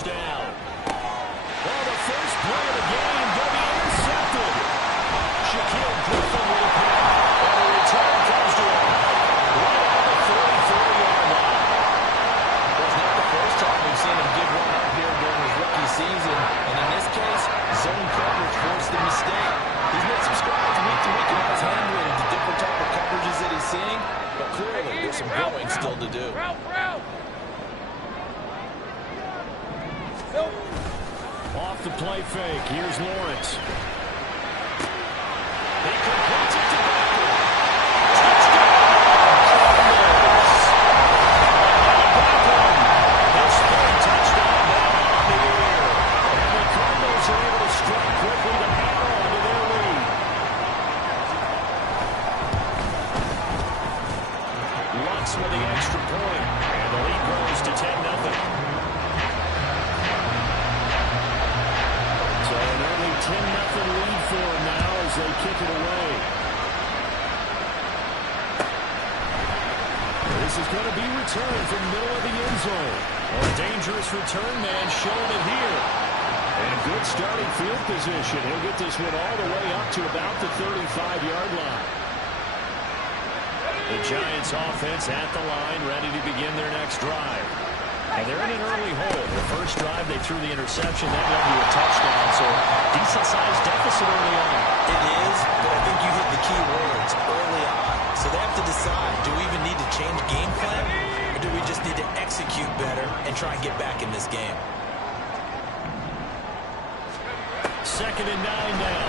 first down. Well, the first play of the game going to be intercepted. Shaquille Griffin with a pick. And the return comes to him right at the 44-yard line. Well, it's not the first time we've seen him give one up here during his rookie season. And in this case, zone coverage forced the mistake. He's made some strides week to week in his handling the different type of coverages that he's seeing. But clearly, there's some growing still to do. Off the play fake. Here's Lawrence. He completes it to Beckham. Touchdown! His third touchdown now on the year. And the Cardinals are able to strike quickly to add on to their lead. Lutz with the extra point. And the lead grows to 10-0. 10-0 lead for him now as they kick it away. This is going to be returned from the middle of the end zone. A dangerous return man showing it here. And good starting field position. He'll get this one all the way up to about the 35-yard line. The Giants offense at the line, ready to begin their next drive. And they're in an early hole. The first drive, they threw the interception. That led to a touchdown. So, decent-sized deficit early on. It is, but I think you hit the key words early on. So they have to decide, do we even need to change game plan? Or do we just need to execute better and try and get back in this game? 2nd and 9 now.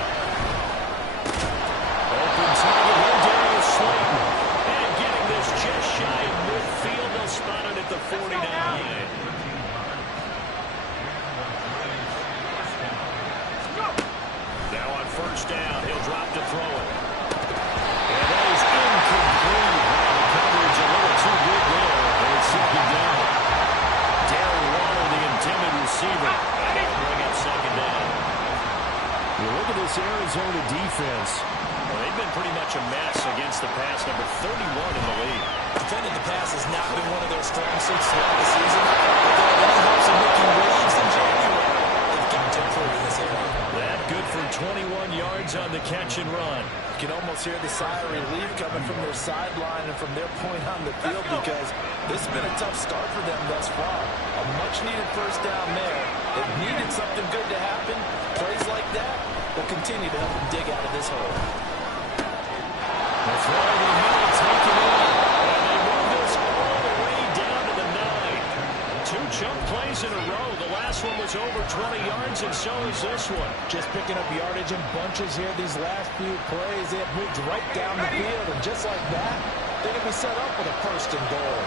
Open target here, Darius Slayton. And getting this just shy of midfield. They'll spot it at the 49. Now on first down, he'll drop to throw it. And that is incomplete. The coverage a little too good there. And it's 2nd down. Darren Waller, the intended receiver. Bring up 2nd down. You look at this Arizona defense. Well, they've been pretty much a mess against the pass, number 31 in the league. Defending the pass has not been one of their strong suits throughout the season. But there are any hopes of making waves in January. They've got to improve in this area. That good for 21 yards on the catch and run. You can almost hear the sigh of relief coming from their sideline and from their point on the field because this has been a tough start for them thus far. A much-needed first down there. They've needed something good to happen. Plays like that will continue to help them dig out of this hole. The throw to the middle, taken in. And they move this all the way down to the 9. 2 jump plays in a row. The last one was over 20 yards, and so is this one. Just picking up yardage in bunches here these last few plays. They have moved right down the field, and just like that, they're going to be set up with a 1st and goal.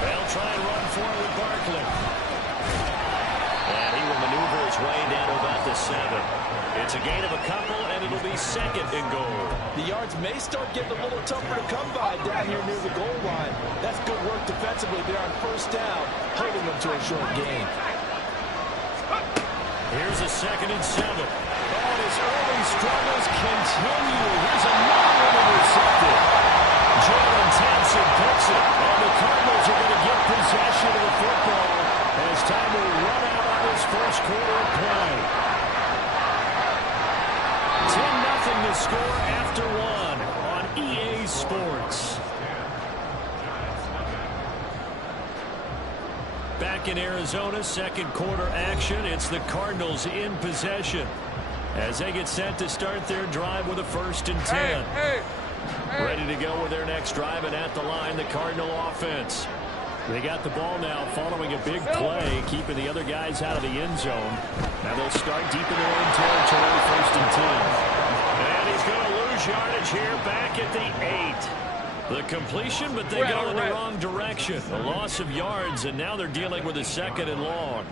They'll try and run for it with Barkley. And he will maneuver his way down to about the 7. It's a gain of a couple, and it'll be 2nd and goal. The yards may start getting a little tougher to come by down here near the goal line. That's good work defensively there on first down, holding them to a short gain. Here's a 2nd and 7. And his early struggles continue. Here's another one intercepted. Jalen Thompson picks it, and the Cardinals are going to get possession of the football as time will run out on this first quarter of play. 10-0 to score after 1 on EA Sports. Back in Arizona, 2nd quarter action. It's the Cardinals in possession as they get set to start their drive with a 1st and 10. Ready to go with their next drive, and at the line, the Cardinal offense. They got the ball now following a big play, keeping the other guys out of the end zone. Now they'll start deep in their own territory, 1st and 10. And he's going to lose yardage here back at the 8. The completion, but they go in the wrong direction. A loss of yards, and now they're dealing with a 2nd and long.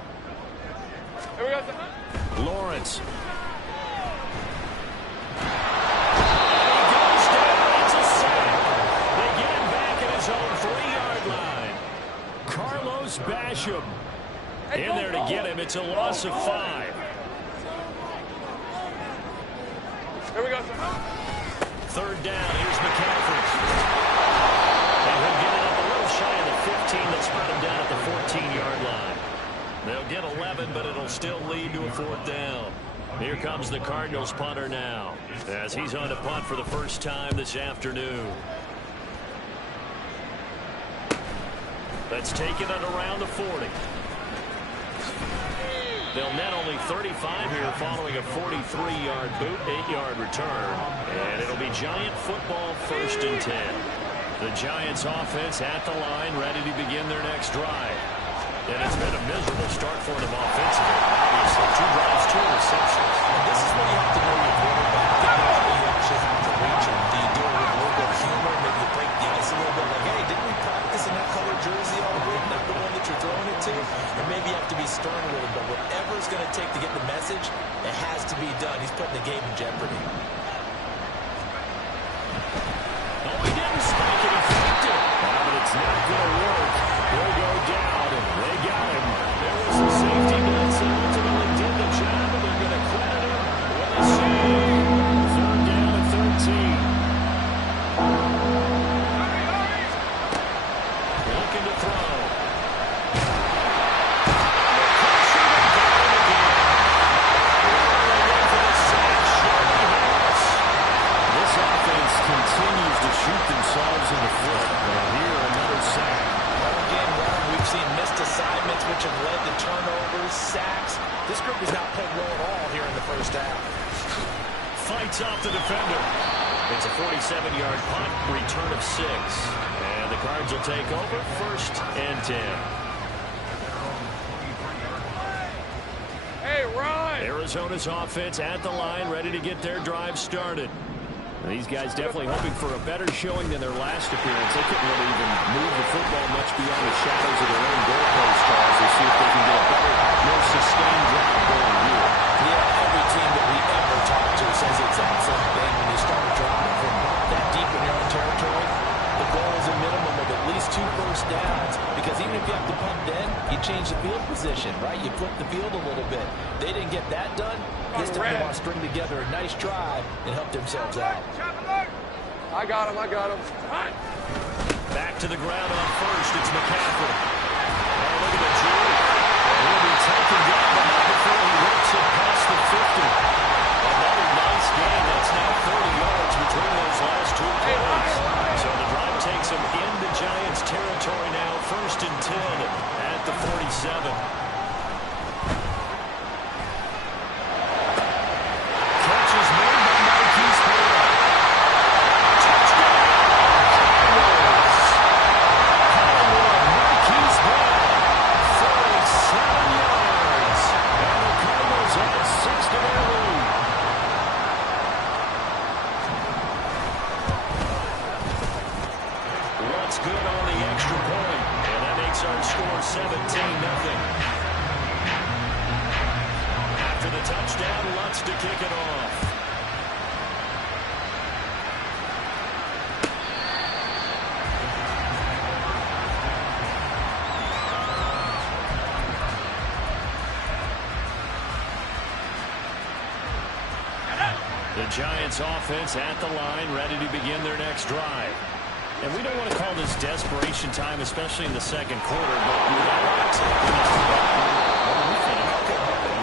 Lawrence. Basham in there to get him. It's a loss of 5. Here we go. 3rd down. Here's McCaffrey. And They'll get 11, but it'll still lead to a 4th down. Here comes the Cardinals punter now, as he's on to punt for the first time this afternoon. That's taken it around the 40. They'll net only 35 here following a 43-yard boot, 8-yard return. And it'll be Giant football, 1st and 10. The Giants offense at the line, ready to begin their next drive. And it's been a miserable start for them offensively. Obviously, 2 drives, 2 receptions. And this is when you have to know your quarterback. And you actually have to reach him. Do you do it with a little bit of humor? Maybe you break the ice a little bit. Like, hey, didn't we practice in that colored jersey all week? Not the one that you're throwing it to? Or maybe you have to be stern with him. But whatever it's going to take to get the message, it has to be done. He's putting the game in jeopardy. Oh, he didn't spike it. He faked it. But it's not going to work. He'll go down, and they got him. There was some safety blitz that ultimately did the job, and they're going to credit him with a save. 3rd down and 13. Looking to throw. This offense continues to shoot themselves in the foot. And here, another sack. All game long, we've seen missed assignments, which have led to turnovers, sacks. This group has not played well at all here in the first half. Fights off the defender. It's a 47-yard punt, return of 6. And the Cards will take over, 1st and 10. Hey, Ryan! Arizona's offense at the line, ready to get their drive started. These guys definitely hoping for a better showing than their last appearance. They couldn't really even move the football much beyond the shadows of their own goalpost, Charles. We'll see if they can get a better, more sustained drive going here. Yeah, every team that we ever talk to says it's that same thing. When you start a drive from that deep in your own territory, the goal is a minimum of at least 2 first downs, because even if you have to punt then, you change the field position, right? You flip the field a little bit. They didn't get that done. This time they want to string together a nice drive and help themselves out. I got him. Back to the ground on 1st. It's McCaffrey. Oh, look at the jury. He'll be taken down before he works it past the 50. Another nice game. That's now 30 yards between those last 2 plays. So the drive takes him into Giants territory now. 1st and 10 at the 47. The Giants offense at the line, ready to begin their next drive. And we don't want to call this desperation time, especially in the 2nd quarter, but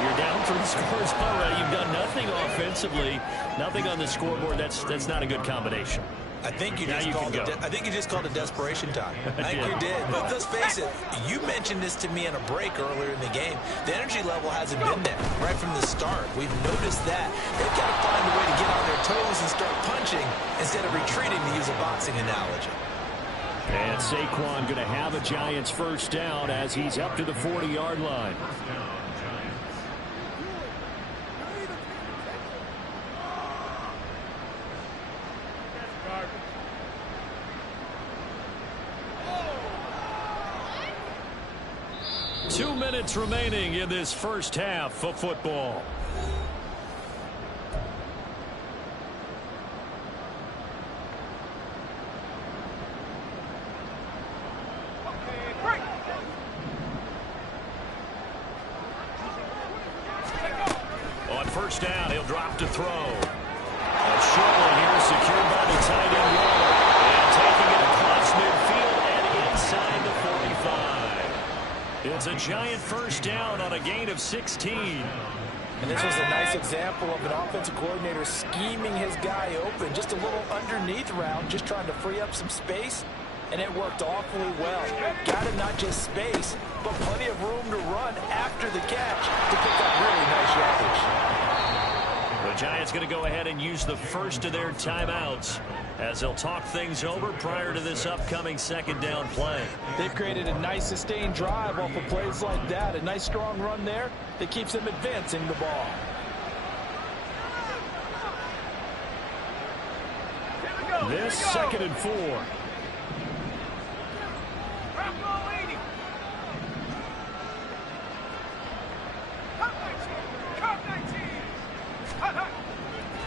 you're down 3 scores already. You've done nothing offensively, nothing on the scoreboard. That's not a good combination. I think you just called it desperation time. I think you did. But let's face it, you mentioned this to me in a break earlier in the game. The energy level hasn't been there right from the start. We've noticed that. They've got to find a way to get on their toes and start punching instead of retreating, to use a boxing analogy. And Saquon going to have a Giants first down as he's up to the 40-yard line. Two minutes remaining in this first half of football. On first down, he'll drop to throw. A short one here, secured by the tight end Waller. And taking it across midfield and inside the 45. It's a giant first down on a gain of 16. And this was a nice example of an offensive coordinator scheming his guy open. Just a little underneath route, just trying to free up some space. And it worked awfully well. Got him not just space, but plenty of room to run after the catch to pick up really nice yardage. The Giants going to go ahead and use the first of their timeouts as they'll talk things over prior to this upcoming second down play. They've created a nice sustained drive off of plays like that. A nice strong run there that keeps them advancing the ball. This second and 4.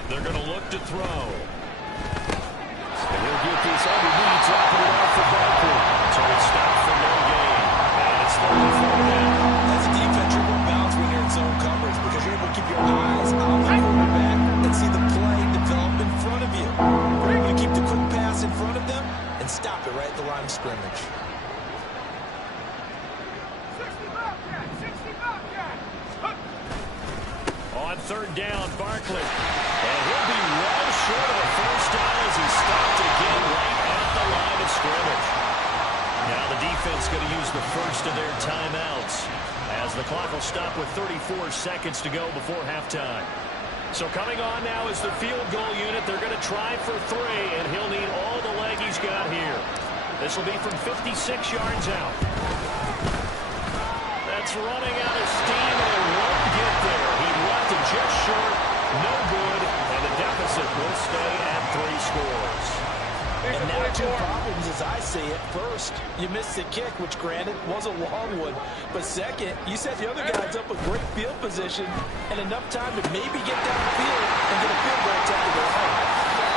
They're going to look to throw. And he'll get this underneath, dropping it off for Barkley. So it's stopped for no gain. And it's 34 now. As a defense, you're going to bounce when you're in zone coverage because you're able to keep your eyes on the quarterback and see the play develop in front of you. You're able to keep the quick pass in front of them and stop it right at the line of scrimmage. On third down, Barkley. And he'll be well short of a first down as he stopped again right at the line of scrimmage. Now the defense going to use the first of their timeouts as the clock will stop with 34 seconds to go before halftime. So coming on now is the field goal unit. They're going to try for 3, and he'll need all the leg he's got here. This will be from 56 yards out. That's running out of steam, and it won't get there. He left it just short, no good, and the deficit will stay at 3 scores. And now 2 problems as I see it. First, you missed the kick, which granted was a long one. But second, you set the other guys up with great field position and enough time to maybe get downfield and get a field goal attempt to go home.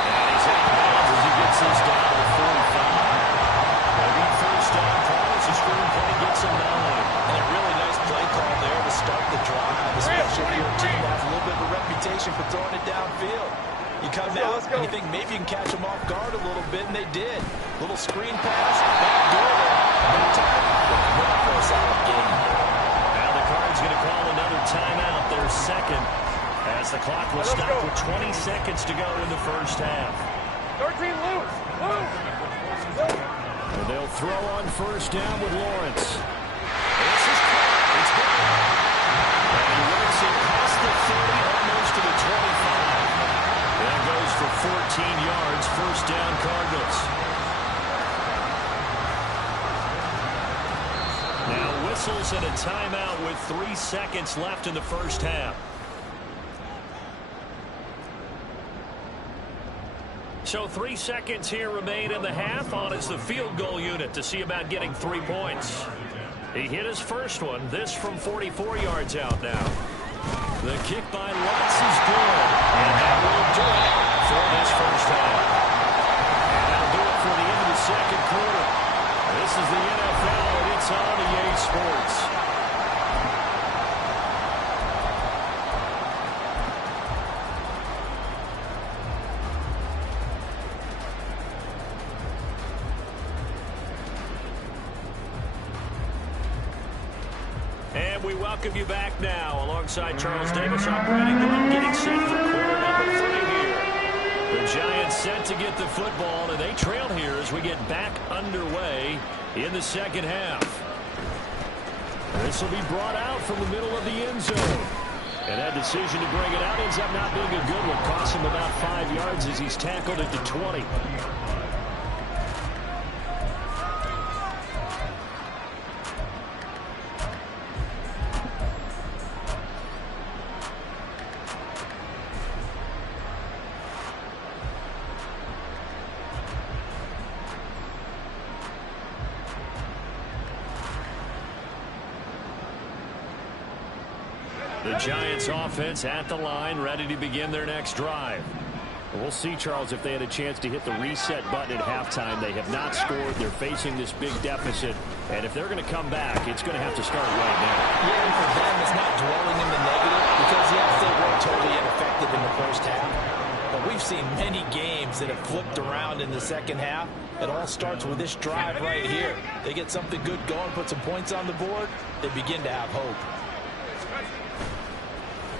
And he's out of bounds as he gets this down to 45. Maybe first down, promise a screen play, gets a 9. And a really nice play call there to start the drive, especially if your team has a little bit of a reputation for throwing it downfield. You come out and you think maybe you can catch them off guard a little bit, and they did. Little screen pass, back door there. No time. Looking for a solid game. Now the Cards going to call another timeout, their second, as the clock will stop with 20 seconds to go in the first half. 13 loose. And they'll throw on first down with Lawrence. This is caught. It's good. And he works it past the 30, almost to the 25. That goes for 14 yards, first down Cardinals. Now whistles and a timeout with 3 seconds left in the first half. So 3 seconds here remain in the half. On is the field goal unit to see about getting 3 points. He hit his first one. This from 44 yards out now. The kick by Lutz is good. And that will do it for this first half. And that'll do it for the end of the second quarter. This is the NFL, and it's on EA Sports. And we welcome you back now alongside Charles Davis, operating the room, getting set for quarter number 3 here. The Giants set to get the football, and they trail here as we get back underway in the second half. This will be brought out from the middle of the end zone. And that decision to bring it out ends up not being a good one. Costs him about 5 yards as he's tackled at the 20. The Giants offense at the line, ready to begin their next drive. We'll see, Charles, if they had a chance to hit the reset button at halftime. They have not scored. They're facing this big deficit. And if they're going to come back, it's going to have to start right now. Yeah, and for them, it's not dwelling in the negative because, yes, they were totally ineffective in the first half. But we've seen many games that have flipped around in the second half. It all starts with this drive right here. They get something good going, put some points on the board, they begin to have hope.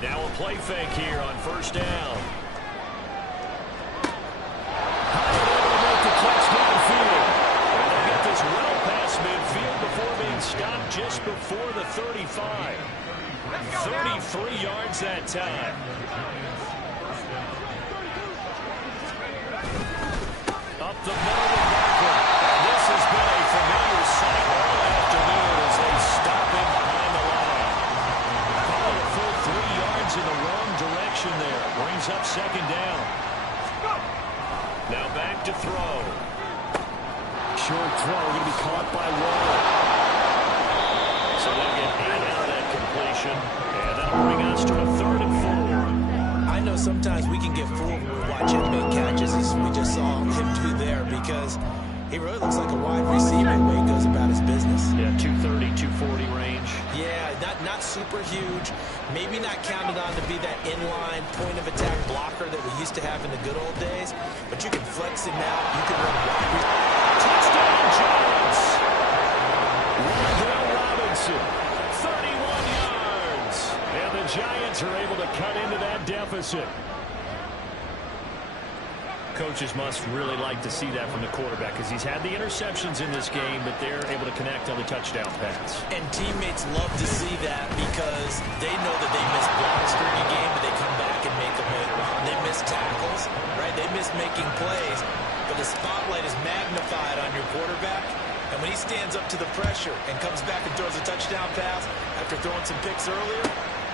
Now a play fake here on first down. This well past midfield before being stopped just before the 35. 33 yards that time. Up the middle of Barkley. This has been a familiar sight all afternoon as they stop him behind the line. Call it a full 3 yards in the wrong direction there. Brings up second down. Now back to throw. Short throw going to be caught by Waller. So they'll get 8 out of that completion, and that'll bring us to a 3rd and 4. I know sometimes we can get fooled when we watch him make catches, as we just saw him do there, because he really looks like a wide receiver the way he goes about his business. Yeah, 230, 240 range. Yeah, not super huge. Maybe not counted on to be that inline point of attack blocker that we used to have in the good old days, but you can flex him out. You can run wide. Touchdown, Giants! Wardell Robinson, 31 yards. And the Giants are able to cut into that deficit. Coaches must really like to see that from the quarterback because he's had the interceptions in this game, but they're able to connect on the touchdown pass. And teammates love to see that because they know that they miss blocks during a game, but they come back and make them later on. They miss tackles, right? They miss making plays. But the spotlight is magnified on your quarterback, and when he stands up to the pressure and comes back and throws a touchdown pass after throwing some picks earlier,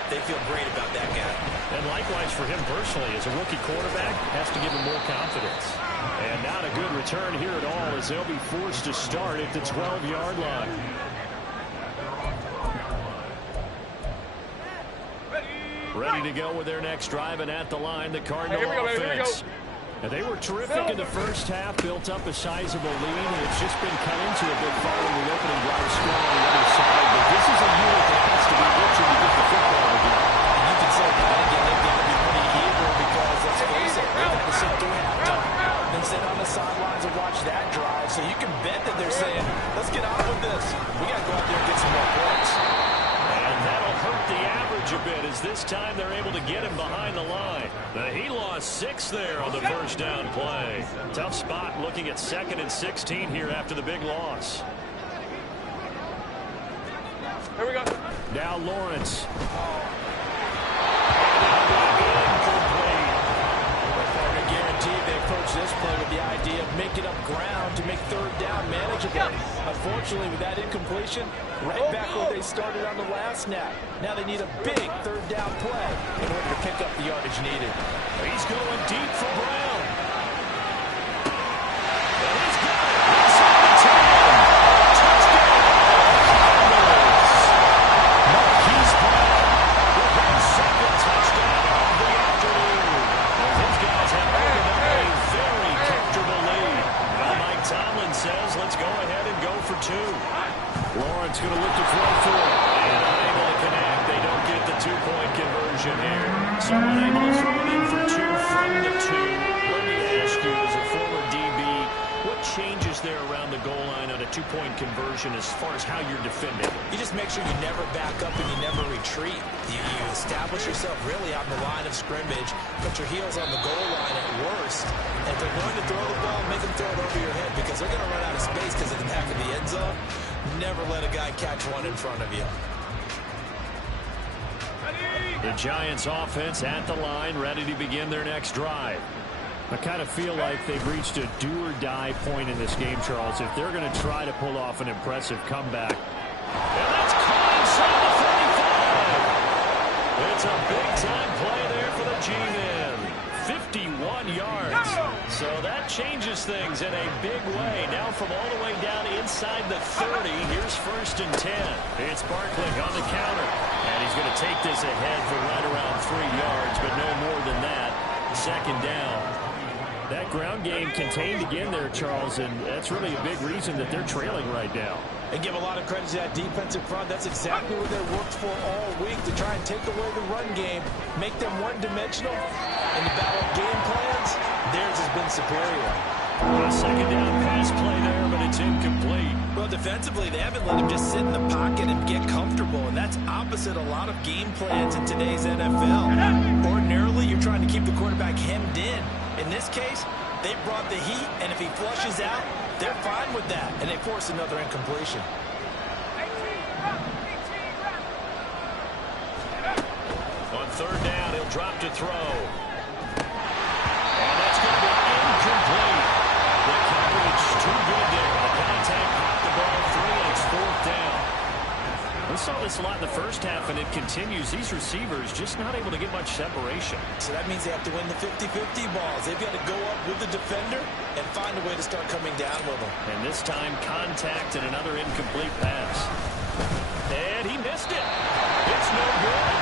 they feel great about that guy. And likewise for him personally, as a rookie quarterback, has to give him more confidence. And not a good return here at all as they'll be forced to start at the 12-yard line. Ready to go with their next drive, and at the line, the Cardinal offense. And they were terrific in the first half, built up a sizable lead, and it's just been cut into a bit following the opening drive score on the other side. But this is a unit that has to be butchered to get the football again. And you can say that again, they've got to be pretty eager because, let's face it, they've got to sit through halftime. Then sit on the sidelines and watch that drive. So you can bet that they're saying, let's get on with this. We got to go out there and get some more points. And that'll hurt the average a bit as this time they're able to get him behind the line. He lost 6 there on the first down play. Tough spot looking at 2nd and 16 here after the big loss. Here we go. Now Lawrence. Guaranteed they approach this play with the idea of making up ground to make 3rd down manageable. Unfortunately, with that incompletion, right back where they started on the last snap. Now they need a big 3rd down play in order to pick up the yardage needed. He's going deep for Brown. And he's got it. Inside the 10. Touchdown. Marquise Brown with his 2nd touchdown of the afternoon. As his guys have opened up a very comfortable lead. Well, Mike Tomlin says, let's go ahead and go for 2. Lawrence going to look to throw for it. And unable to connect. They don't get the 2-point conversion here. So unable to throw it in for 2 from the 2. Let me ask you, as a former DB, what changes there around the goal line on a 2-point conversion as far as how you're defending? You just make sure you never back up and you never retreat. You establish yourself really on the line of scrimmage, put your heels on the goal line at worst. And if they're going to throw the ball, make them throw it over your head because they're going to run out of space because of the back of the end zone. Never let a guy catch one in front of you. The Giants offense at the line, ready to begin their next drive. I kind of feel like they've reached a do-or-die point in this game, Charles, if they're going to try to pull off an impressive comeback. And that's caught inside the 35. It's a big-time play there for the G-Men. 51 yards. So that changes things in a big way. Now from all the way down inside the 30, here's 1st and 10. It's Barkley on the counter. And he's going to take this ahead for right around 3 yards, but no more than that. 2nd down. That ground game contained again there, Charles, and that's really a big reason that they're trailing right now. And give a lot of credit to that defensive front. That's exactly what they worked for all week, to try and take away the run game, make them one-dimensional. In the battle of game plans, theirs has been superior. A second down pass play there, but it's incomplete. Well, defensively, they haven't let him just sit in the pocket and get comfortable, and that's opposite a lot of game plans in today's NFL. Ordinarily, you're trying to keep the quarterback hemmed in. In this case, they brought the heat, and if he flushes out, they're fine with that, and they force another incompletion. On third down, he'll drop to throw. And that's going to be incomplete. The coverage too good there. The contact popped the ball free, and it's fourth down. We saw this a lot in the first half, and it continues. These receivers just not able to get much separation. So that means they have to win the 50-50 balls. They've got to go up with the defender and find a way to start coming down with them. And this time, contact and another incomplete pass. And he missed it. It's no good.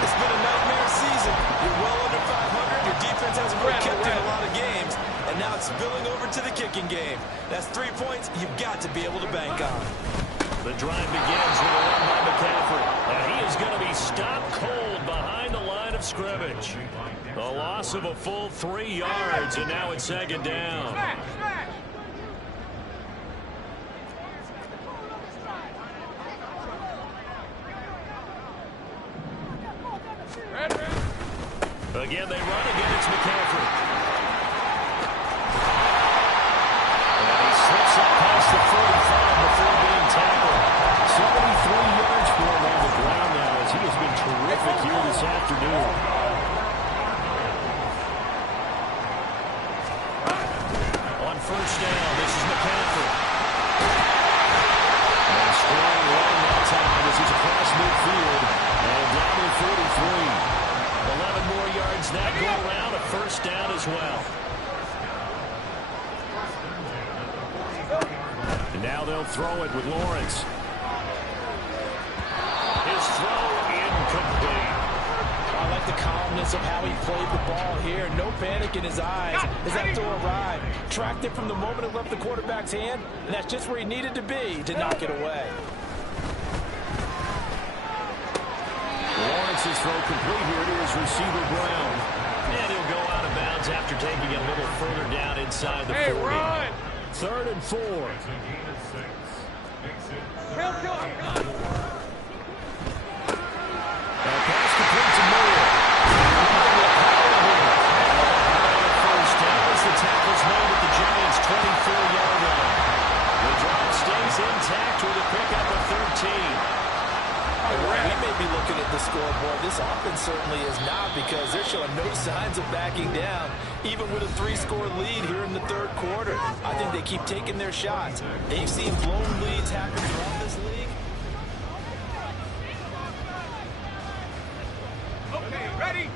It's been a nightmare season. You're well under 500. Your defense hasn't really kept in a lot of games. And now it's spilling over to the kicking game. That's 3 points you've got to be able to bank on. The drive begins with a run by McCaffrey. And he is going to be stopped cold behind the line of scrimmage. A loss of a full 3 yards, and now it's second down. Again, they run again. It's McCaffrey. And he slips up past the 45 before being tackled. 73 yards for him on the ground now, as he has been terrific here this afternoon. On first down, this is McCaffrey. And strong run that time as he's across midfield and down to 43. 11 more yards that go around, a first down as well. And now they'll throw it with Lawrence. His throw incomplete. I like the calmness of how he played the ball here. No panic in his eyes as that throw arrived. Tracked it from the moment it left the quarterback's hand, and that's just where he needed to be to knock it away. Lawrence's throw complete here to his receiver Brown. And he'll go out of bounds after taking it a little further down inside the 40. Run! 3rd and 4. Pass complete to Moore. First down as the tackle's made at the Giants' 24-yard line. The drive stays intact with a pickup of 13. We may be looking at the scoreboard. This offense certainly is not, because they're showing no signs of backing down, even with a 3-score lead here in the third quarter. I think they keep taking their shots. They've seen blown leads happen throughout this league. Okay, ready?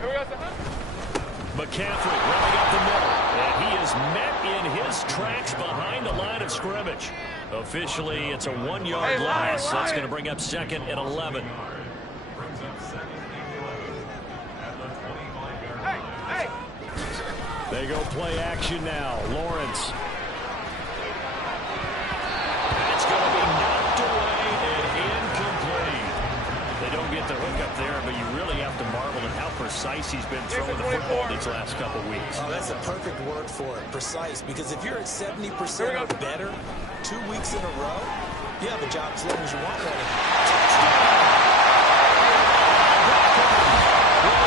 Here we go, McCaffrey running up the middle, and he is met in his tracks behind the line of scrimmage. Officially, it's a 1-yard loss. That's going to bring up second and 11. They go play action now. Lawrence. It's going to be knocked away and incomplete. They don't get the hook up there, but you really have to marvel at how precise he's been throwing the football these last couple weeks. Oh, that's a perfect word for it, precise, because if you're at 70% or better 2 weeks in a row, you have a job as long as you want one. Touchdown!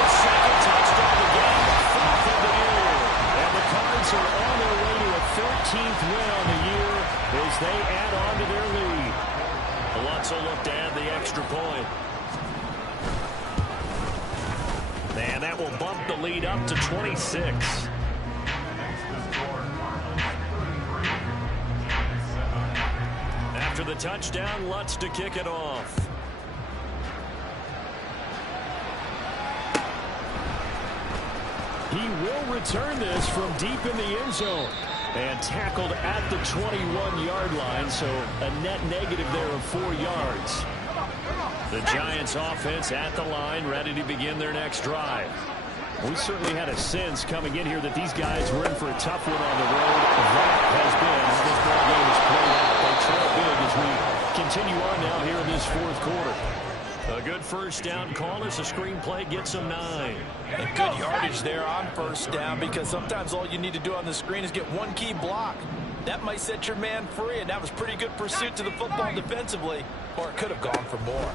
Second touchdown again, 4th of the year. And the Cards are on their way to a 13th win on the year as they add on to their lead. Alonso look to add the extra point. And that will bump the lead up to 26. After the touchdown, Lutz to kick it off. He will return this from deep in the end zone. And tackled at the 21-yard line, so a net negative there of 4 yards. The Giants offense at the line, ready to begin their next drive. We certainly had a sense coming in here that these guys were in for a tough one on the road. That has been how this ball game is played out. They trail big as we continue on now here in this fourth quarter. A good first down call as the screen play gets them 9. And good yardage there on first down, because sometimes all you need to do on the screen is get one key block. That might set your man free, and that was pretty good pursuit to the football defensively, or it could have gone for more.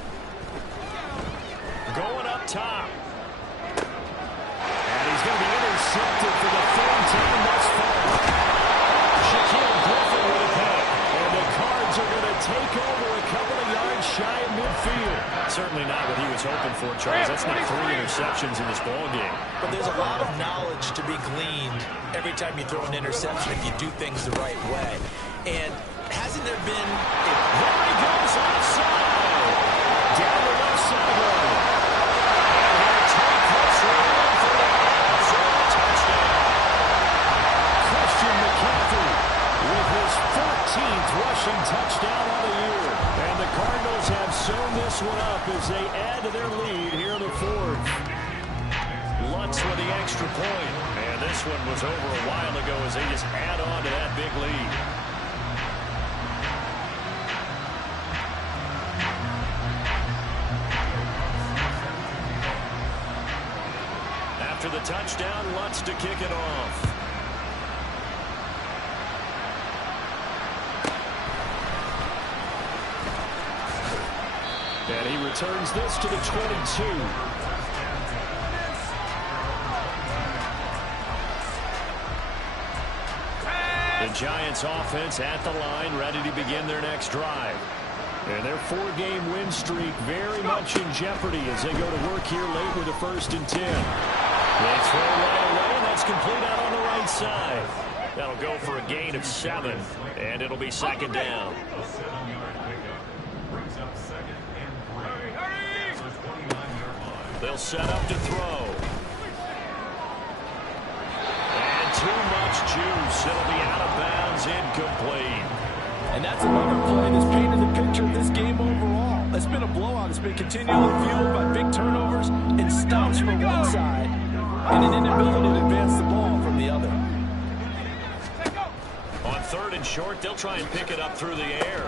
Going up top. And he's going to be intercepted for the third time thus far. Shaquille Griffin with a pick. And the Cards are going to take over a couple of yards shy of midfield. Certainly not what he was hoping for, Charles. That's not 3 interceptions in this ballgame. But there's a lot of knowledge to be gleaned every time you throw an interception if you do things the right way. And hasn't there been... There he goes left side. Down the left sideline. And he'll take this one for the Arizona touchdown. Christian McCaffrey with his 14th rushing touchdown of the year. And the Cardinals have sewn this one up as they add to their lead here in the fourth. Lutz with the extra point. And this one was over a while ago as they just add on to that big lead. After the touchdown, Lutz to kick it off. And he returns this to the 22. The Giants offense at the line, ready to begin their next drive. And their 4-game win streak very much in jeopardy as they go to work here late with a 1st and 10. They throw right away, and that's complete out on the right side. That'll go for a gain of 7, and it'll be 2nd down. They'll set up to throw. And too much juice. It'll be out of bounds, incomplete. And that's another play that's painted the picture of this game overall. It's been a blowout. It's been continually fueled by big turnovers and stops from one side and an inability to advance the ball from the other. On 3rd and short, they'll try and pick it up through the air.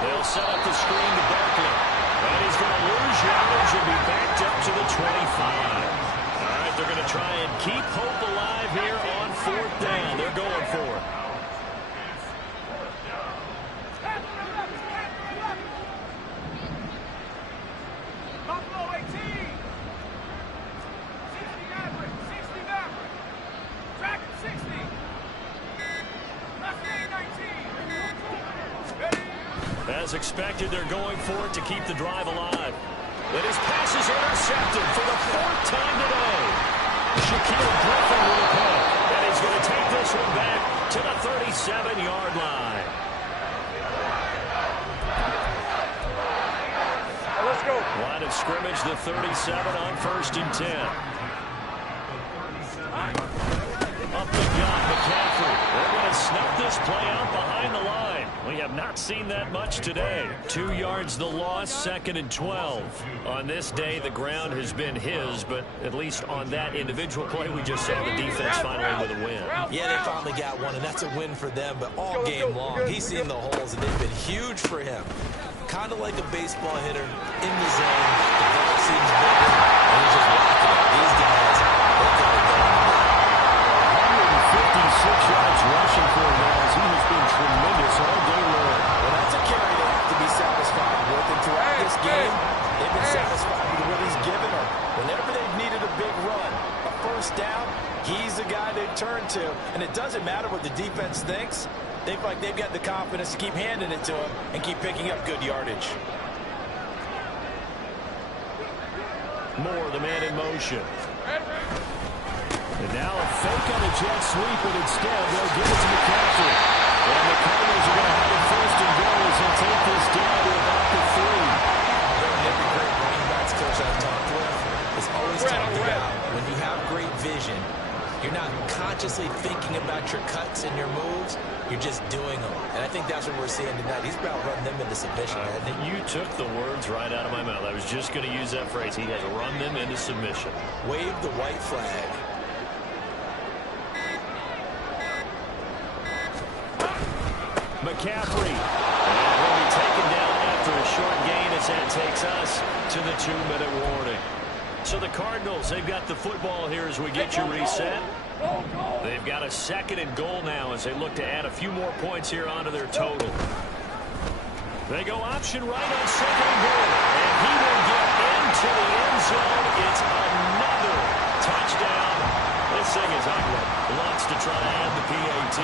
They'll set up the screen to Barkley. And he's going to lose yardage and be backed up to the 25. All right, they're going to try and keep hope alive here on 4th down. They're going for it. Buffalo 18. 60 Maverick. 60 Maverick. Track 60. Left lane 19. Ready? As expected, they're going for it to keep the drive alive. And his pass is intercepted for the 4th time today. Shaquille Griffin with a pick. And he's going to take this one back to the 37-yard line. Let's go. Line of scrimmage, the 37 on 1st and 10. Up the gut, McCaffrey. They're going to snuff this play out behind the line. We have not seen that much today. 2 yards the loss, 2nd and 12. On this day, the ground has been his, but at least on that individual play, we just saw the defense finally with a win. Yeah, they finally got one, and that's a win for them, but all game long, he's seen the holes, and they've been huge for him. Kind of like a baseball hitter in the zone. The ball seems bigger, and he's just rocking it. These guys, they got it going. 156 yards rushing for him as he has been tremendous all day long. Well, that's a carry they have to be satisfied with, and throughout this game, they've been satisfied with what he's given them. Whenever they've needed a big run, a 1st down, he's the guy they turn to, and it doesn't matter what the defense thinks. They feel like they've got the confidence to keep handing it to him and keep picking up good yardage. Moore, the man in motion. And now a fake on a jet sweep, but instead they'll give it to McCaffrey. And the Cardinals are going to have it 1st and goal as they take this down to about the 3. Every great running backs coach I've talked with is always talking about when you have great vision, you're not conscious consciously thinking about your cuts and your moves. You're just doing them. And I think that's what we're seeing tonight. He's about running them into submission, hasn't he? You took the words right out of my mouth. I was just going to use that phrase. He has run them into submission. Wave the white flag. McCaffrey. And he'll be taken down after a short gain as that takes us to the 2-minute warning. So the Cardinals, they've got the football here as we get you reset. They've got a 2nd and goal now as they look to add a few more points here onto their total. They go option right on 2nd and goal. And he will get into the end zone. It's another touchdown. This thing is ugly. Wants to try to add the PAT.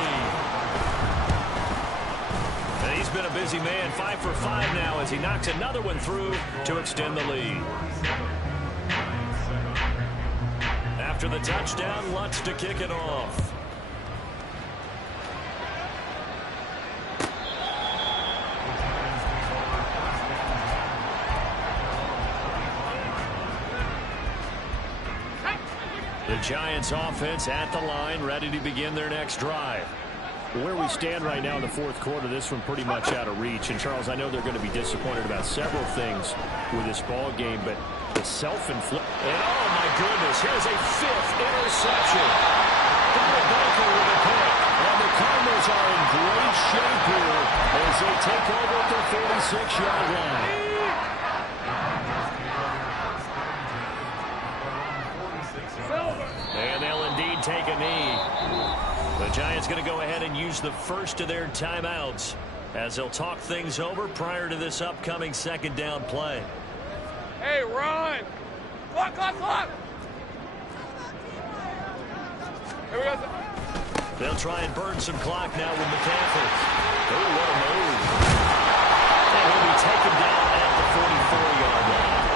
And he's been a busy man. 5 for 5 now as he knocks another one through to extend the lead. After the touchdown, Lutz to kick it off. The Giants offense at the line, ready to begin their next drive. Where we stand right now in the 4th quarter, this one pretty much out of reach. And, Charles, I know they're going to be disappointed about several things with this ball game, but the self-inflict. And, oh, my goodness, here's a 5th interception. Donald Baker with a pick. And the Cardinals are in great shape here as they take over at their 46-yard line. And they'll indeed take a knee. The Giants going to go ahead and use the first of their timeouts as they'll talk things over prior to this upcoming 2nd down play. Hey, run! Clock, clock, clock! Here we go. They'll try and burn some clock now with McCaffrey. Oh, what a move. And he'll be taken down at the 44-yard line.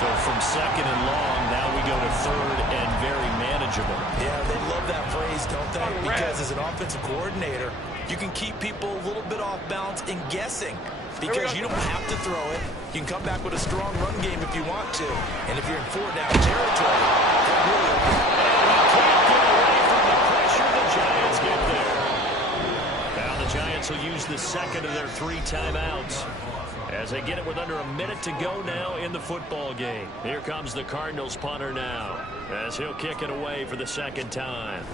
So from 2nd and long, now we go to 3rd and very manageable. Yeah, they love that phrase, don't they? Because as an offensive coordinator, you can keep people a little bit off balance and guessing. Because you don't have to throw it. You can come back with a strong run game if you want to. And if you're in 4-down territory, that really opens up. And he can't get away from the pressure. The Giants get there. Now the Giants will use the 2nd of their 3 timeouts as they get it with under a minute to go now in the football game. Here comes the Cardinals punter now as he'll kick it away for the 2nd time.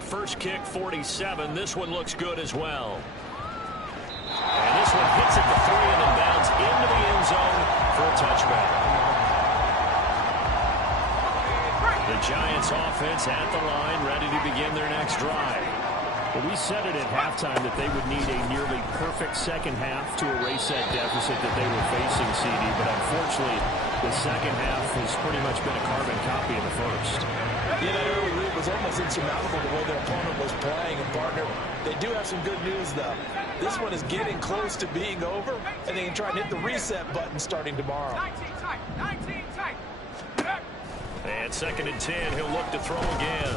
First kick, 47. This one looks good as well. And this one hits at the 3 and then bounds into the end zone for a touchback. The Giants offense at the line, ready to begin their next drive. Well, we said it at halftime that they would need a nearly perfect 2nd half to erase that deficit that they were facing, CD. But unfortunately, the 2nd half has pretty much been a carbon copy of the first. Yeah, that early lead was almost insurmountable the way their opponent was playing. And, partner, they do have some good news, though. This one is getting close to being over, and they can try and hit the reset button starting tomorrow. 19 tight, 19 tight. And 2nd and 10, he'll look to throw again.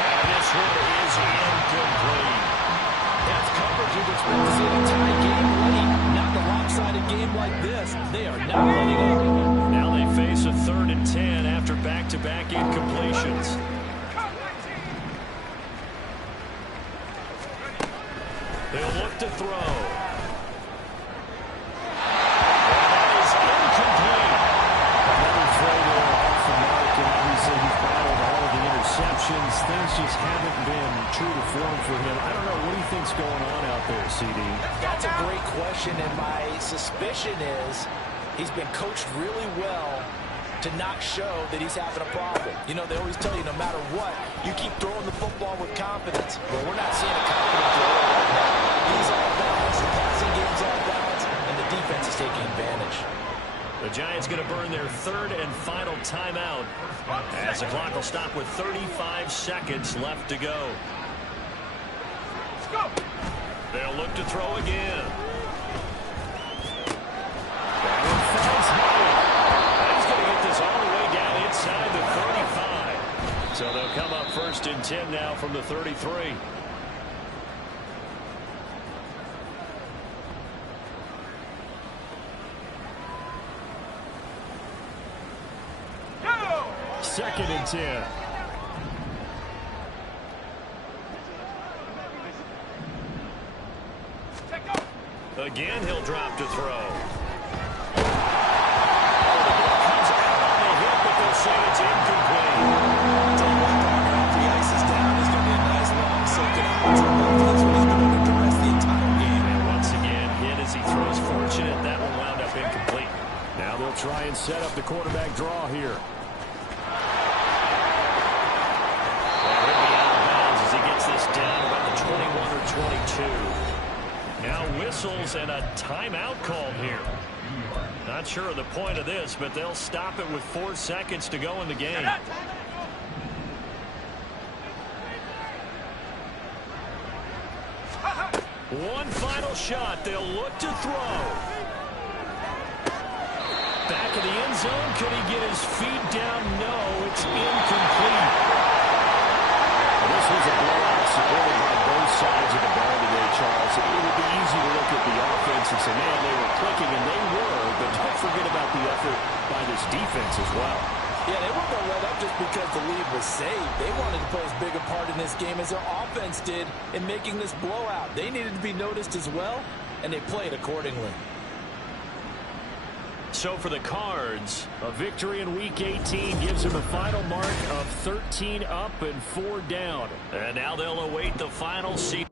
And this one is incomplete. That's coverage you'd expect to see in a tie game late. Not the lopsided game like this. They are not letting up. Now they face a 3rd and 10 after back-to-back incompletions. They'll look to throw. And that is incomplete. Another throw there off the mark, and obviously he's battled all of the interceptions. Things just haven't been true to form for him. I don't know. What do you think's going on out there, CD? That's a great question, and my suspicion is he's been coached really well to not show that he's having a problem. You know, they always tell you no matter what, you keep throwing the football with confidence. Well, we're not seeing a confident thrower right now. He's off balance, the passing game's off balance, and the defense is taking advantage. The Giants going to burn their 3rd and final timeout as the clock will stop with 35 seconds left to go. They'll look to throw again. He's going to get this all the way down inside the 35. So they'll come up 1st and 10 now from the 33. 2nd and 10. Again, he'll drop to throw. Comes out on the hit, but they'll say it's incomplete. The ice is down. It's going to be a nice long second out. That's what he's been under duress the entire game. And once again, hit as he throws. Fortunate that one wound up incomplete. Now they'll try and set up the quarterback draw here. Well, he'll be out of bounds as he gets this down about the 21 or 22. Now whistles and a timeout called here. Not sure of the point of this, but they'll stop it with 4 seconds to go in the game. One final shot. They'll look to throw. Back of the end zone. Could he get his feet down? No, it's incomplete. This was a blowout supported by both sides of the ball today, Charles. It would be easy to look at the offense and say, man, they were clicking, and they were, but don't forget about the effort by this defense as well. Yeah, they weren't going to let up just because the lead was saved. They wanted to play as big a part in this game as their offense did in making this blowout. They needed to be noticed as well, and they played accordingly. So for the Cards, a victory in Week 18 gives them a final mark of 13 up and 4 down. And now they'll await the final seed.